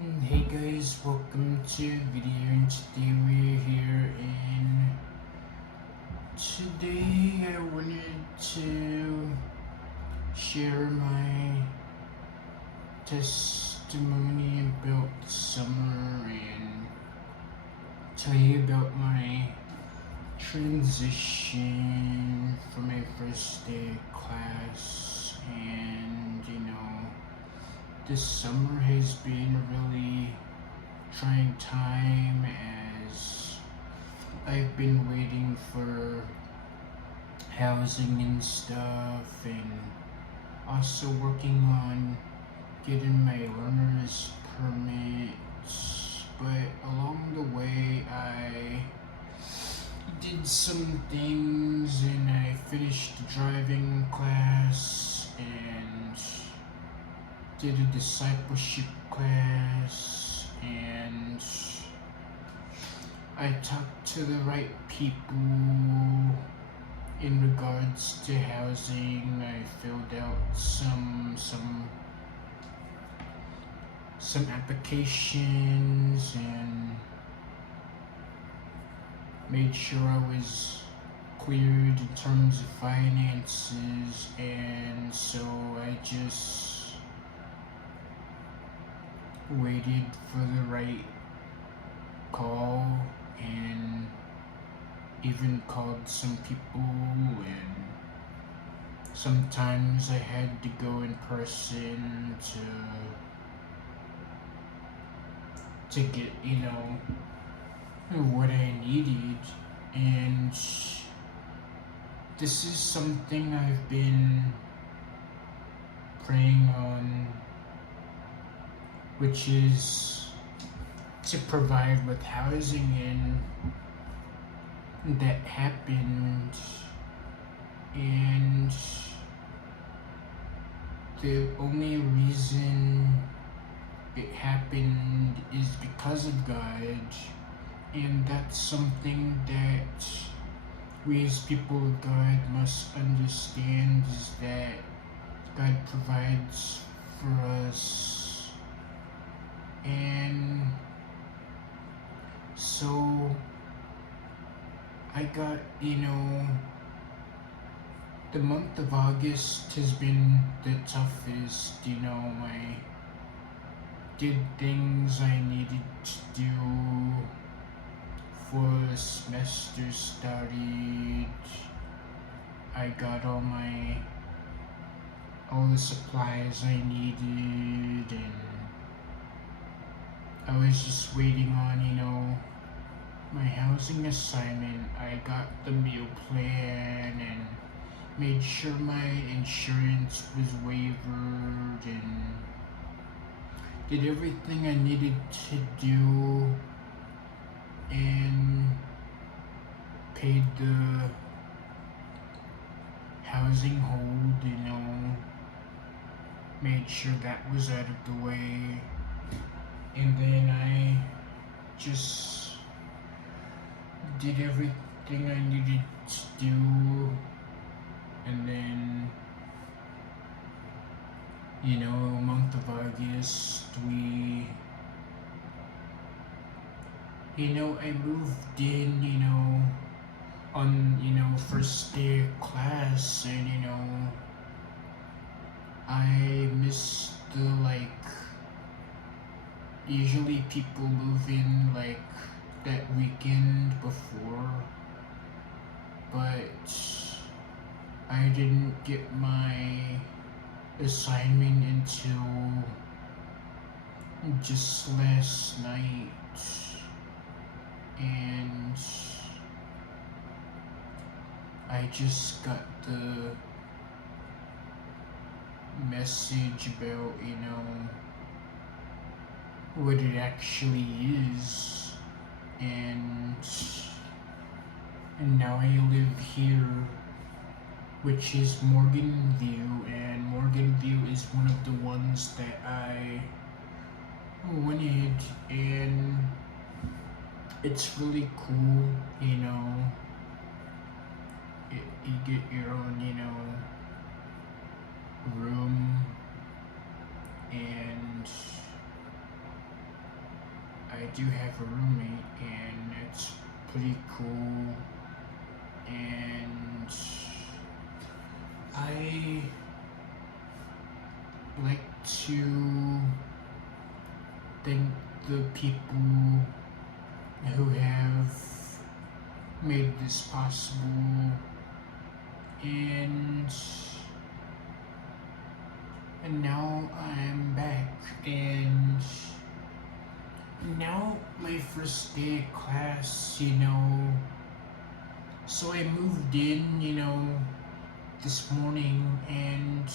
Hey guys, welcome to video and today we're here and today I wanted to share my testimony about summer and tell you about my transition for my first day of class and this summer has been a really trying time as I've been waiting for housing and stuff, and also working on getting my learner's permits. But along the way, I did some things and I finished the driving class and did a discipleship class and I talked to the right people in regards to housing. I filled out some applications and made sure I was cleared in terms of finances, and so I just waited for the right call and even called some people, and sometimes I had to go in person to get what I needed. And this is something I've been praying on, which is to provide with housing, and that happened. And the only reason it happened is because of God, and that's something that we as people of God must understand, is that God provides for us. And so I got, the month of August has been the toughest. I did things I needed to do for the semester started. I got all the supplies I needed, and I was just waiting on, my housing assignment. I got the meal plan and made sure my insurance was waived and did everything I needed to do and paid the housing hold, made sure that was out of the way. And then I just did everything I needed to do, and then month of August, I moved in, on, first day of class, and, I missed the, usually people move in, that weekend before, but I didn't get my assignment until just last night, and I just got the message about, what it actually is, and now I live here, which is Morgan View, and Morgan View is one of the ones that I wanted, and it's really cool, you get your own, room, and I do have a roommate, and it's pretty cool. And I like to thank the people who have made this possible, and now I'm back, and now my first day of class, so I moved in, this morning, and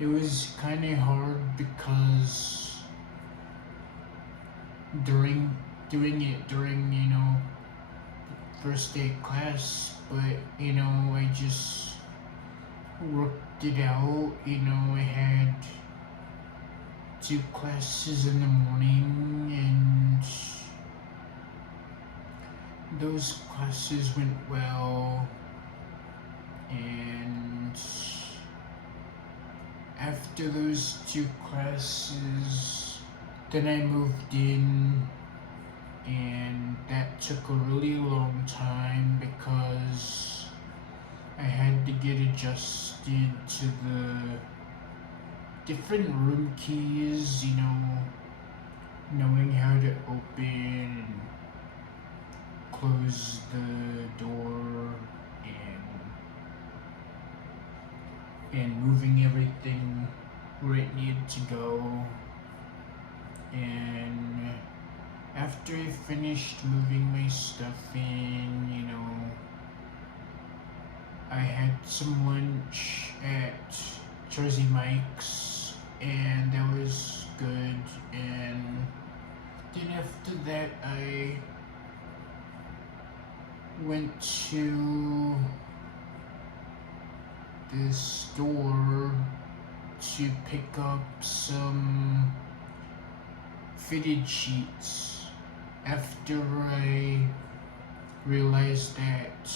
it was kind of hard because during doing it during, first day of class, but, I just worked it out, I had 2 classes in the morning, and those classes went well, and after those 2 classes, then I moved in, and that took a really long time because I had to get adjusted to the different room keys, knowing how to open and close the door, and moving everything where it needed to go. And after I finished moving my stuff in, I had some lunch at Jersey Mike's, and that was good. And then after that, I went to the store to pick up some fitted sheets after I realized that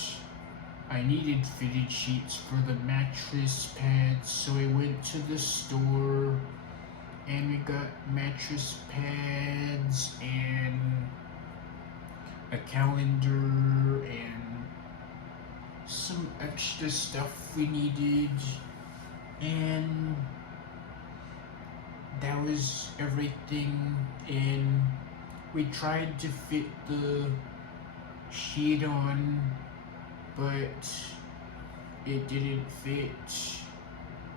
I needed fitted sheets for the mattress pads. So I went to the store and we got mattress pads and a calendar and some extra stuff we needed, and that was everything. And we tried to fit the sheet on, but it didn't fit,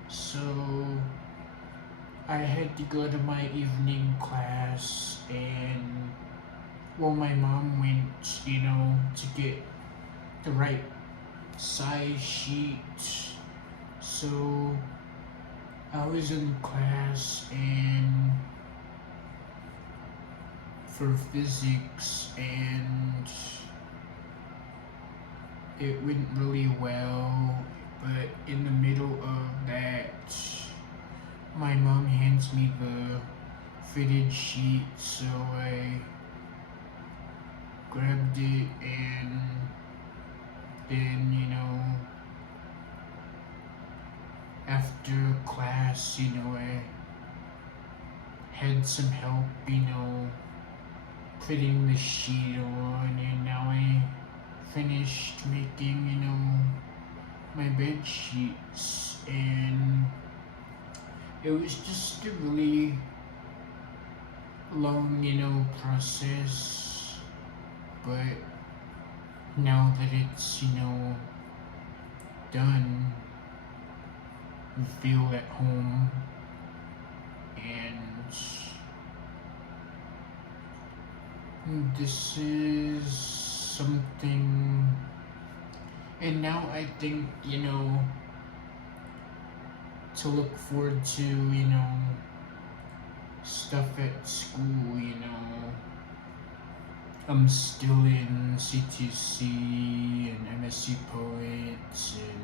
so I had to go to my evening class, and my mom went, to get the right size sheet. So I was in class and for physics, and it went really well, but in the middle of that, my mom hands me the fitted sheet, so I grabbed it, and then, after class, I had some help, putting the sheet on, and now I finished making, my bed sheets, and it was just a really long, process, but now that it's, done, I feel at home, and this is something, and now I think, to look forward to, stuff at school, I'm still in CTC and MSC Poets and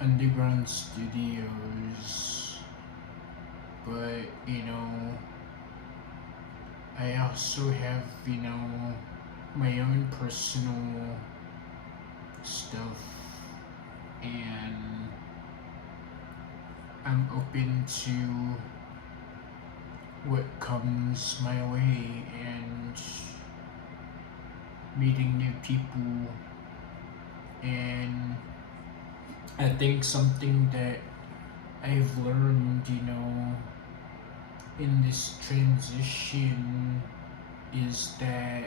Underground Studios, but, I also have, my own personal stuff, and I'm open to what comes my way and meeting new people. And I think something that I've learned, in this transition is that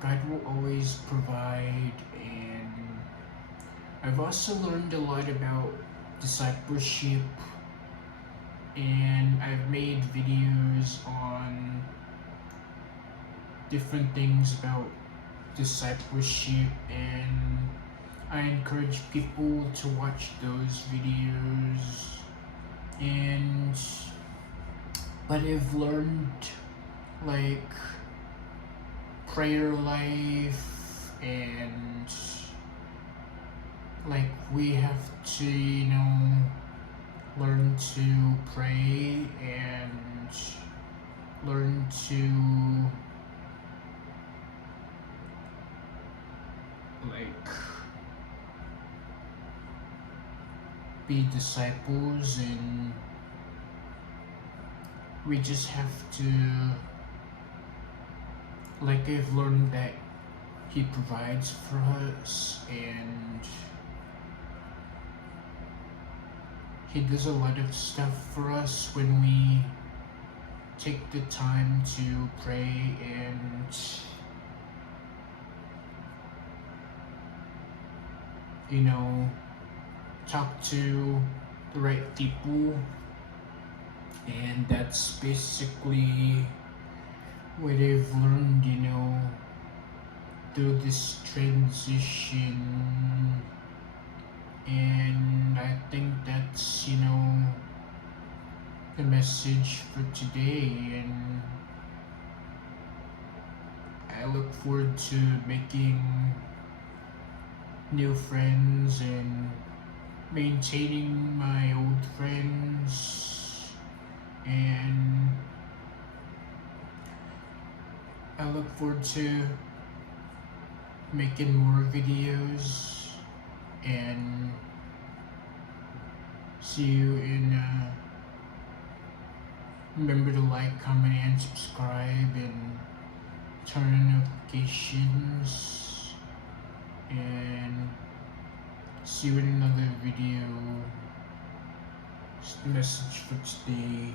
God will always provide, and I've also learned a lot about discipleship, and I've made videos on different things about discipleship, and I encourage people to watch those videos. And but I've learned, like, prayer life, and like we have to learn to pray and learn to like be disciples, and we just have to, like, I've learned that he provides for us, and he does a lot of stuff for us when we take the time to pray and talk to the right people. And that's basically what I've learned, through this transition. And I think that's, the message for today. And I look forward to making new friends and maintaining my old friends. And I look forward to making more videos, and see you in remember to like, comment, and subscribe, and turn on notifications, and see you in another video. Just a message for today.